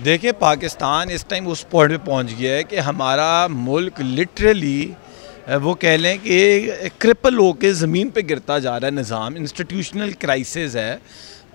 देखिए, पाकिस्तान इस टाइम उस पॉइंट पे पहुंच गया है कि हमारा मुल्क लिटरली वो कह लें कि क्रिपल होके ज़मीन पे गिरता जा रहा है। निज़ाम इंस्टीट्यूशनल क्राइसिस है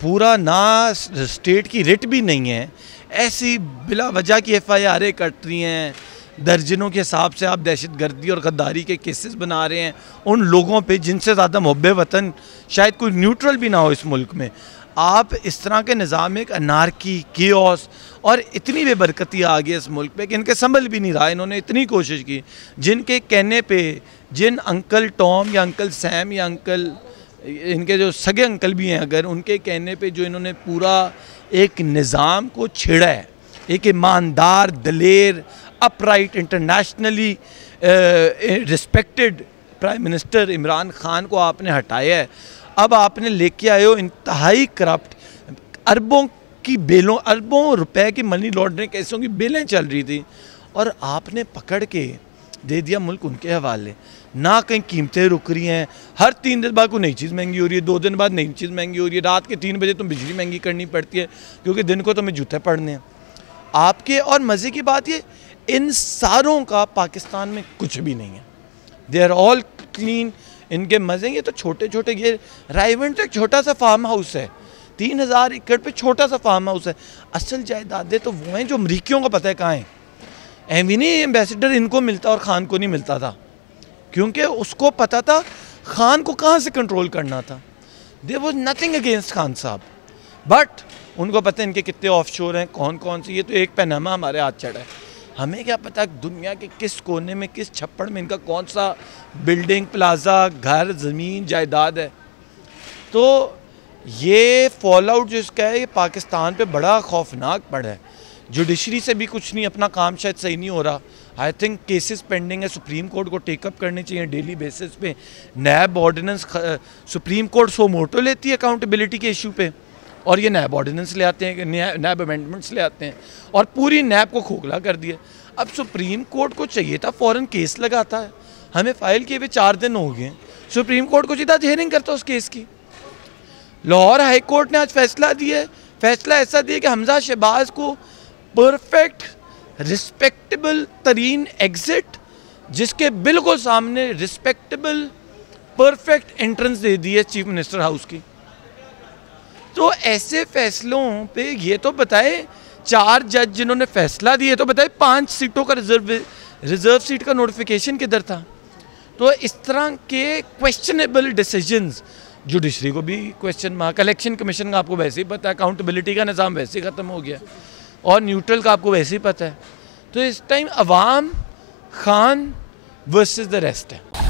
पूरा, ना स्टेट की रिट भी नहीं है, ऐसी बिला वजह की FIR कट रही हैं, दर्जनों के हिसाब से आप दहशतगर्दी और गद्दारी के केसेस बना रहे हैं उन लोगों पे जिनसे ज़्यादा मुहब्बे वतन शायद कोई न्यूट्रल भी ना हो इस मुल्क में। आप इस तरह के निज़ाम में एक अनारकी, केओस और इतनी बेबरकती आ गई इस मुल्क पे कि इनके संभल भी नहीं रहा। इन्होंने इतनी कोशिश की, जिनके कहने पे जिन अंकल टॉम या अंकल सैम या अंकल इनके जो सगे अंकल भी हैं, अगर उनके कहने पे जो इन्होंने पूरा एक निज़ाम को छेड़ा है, एक ईमानदार, दलेर, upright, internationally respected prime minister Imran Khan को आपने हटाया है। अब आपने लेके आए हो इंतहाई करप्ट, अरबों की बेलों, अरबों रुपए की मनी लॉन्ड्रिंग केसों की बेलें चल रही थी और आपने पकड़ के दे दिया मुल्क उनके हवाले। ना कहीं कीमतें रुक रही हैं, हर 3 दिन बाद कोई नई चीज़ महंगी हो रही है, 2 दिन बाद नई चीज़ महंगी हो रही है, रात के 3 बजे तो बिजली महंगी करनी पड़ती है क्योंकि दिन को तुम्हें जूते पड़ने हैं आपके। और मज़े की बात ये, इन सारों का पाकिस्तान में कुछ भी नहीं है। They are all clean. इनके मज़े, ये तो छोटे छोटे, ये रायवंड एक छोटा सा फार्म हाउस है, 3000 एकड़ पे छोटा सा फार्म हाउस है। असल जायदादें तो वो हैं जो अमरीकियों को पता है कहाँ हैं। एमिनी एम्बेसडर इनको मिलता और ख़ान को नहीं मिलता था क्योंकि उसको पता था ख़ान को कहाँ से कंट्रोल करना था। There was nothing against Khan साहब, बट उनको पता है इनके कितने ऑफशोर हैं, कौन कौन से। ये तो एक पैनामा हमारे हाथ चढ़ा है, हमें क्या पता दुनिया के किस कोने में, किस छप्पड़ में इनका कौन सा बिल्डिंग, प्लाजा, घर, ज़मीन, जायदाद है। तो ये फॉल आउट जो इसका है, ये पाकिस्तान पे बड़ा खौफनाक पड़ा है। जुडिशरी से भी कुछ नहीं, अपना काम शायद सही नहीं हो रहा। आई थिंक केसेस पेंडिंग है, सुप्रीम कोर्ट को टेकअप करने चाहिए डेली बेसिस पे। नैब ऑर्डिनेंस, सुप्रीम कोर्ट सो मोटो लेती है अकाउंटेबिलिटी के इशू पे और ये नैब ऑर्डिनेंस ले आते हैं, नैब अमेंडमेंट्स ले आते हैं और पूरी नैब को खोखला कर दिया। अब सुप्रीम कोर्ट को चाहिए था फ़ौरन केस लगाता है, हमें फ़ाइल किए हुए 4 दिन हो गए, सुप्रीम कोर्ट को सीधा हियरिंग करता उस केस की। लाहौर हाई कोर्ट ने आज फैसला दिया है, फैसला ऐसा दिया कि हमजा शहबाज को परफेक्ट रिस्पेक्टेबल तरीन एग्जिट, जिसके बिल्कुल सामने रिस्पेक्टेबल परफेक्ट एंट्रेंस दे दी है चीफ मिनिस्टर हाउस की। तो ऐसे फैसलों पे ये तो बताए 4 जज जिन्होंने फैसला दिए, तो बताए 5 सीटों का रिजर्व सीट का नोटिफिकेशन किधर था। तो इस तरह के क्वेश्चनेबल डिसीजंस, जुडिशरी को भी क्वेश्चन मार्क, इलेक्शन कमीशन का आपको वैसे ही पता है, अकाउंटेबिलिटी का निज़ाम वैसे ही ख़त्म हो गया और न्यूट्रल का आपको वैसे ही पता है। तो इस time Awam, Khan versus the rest है।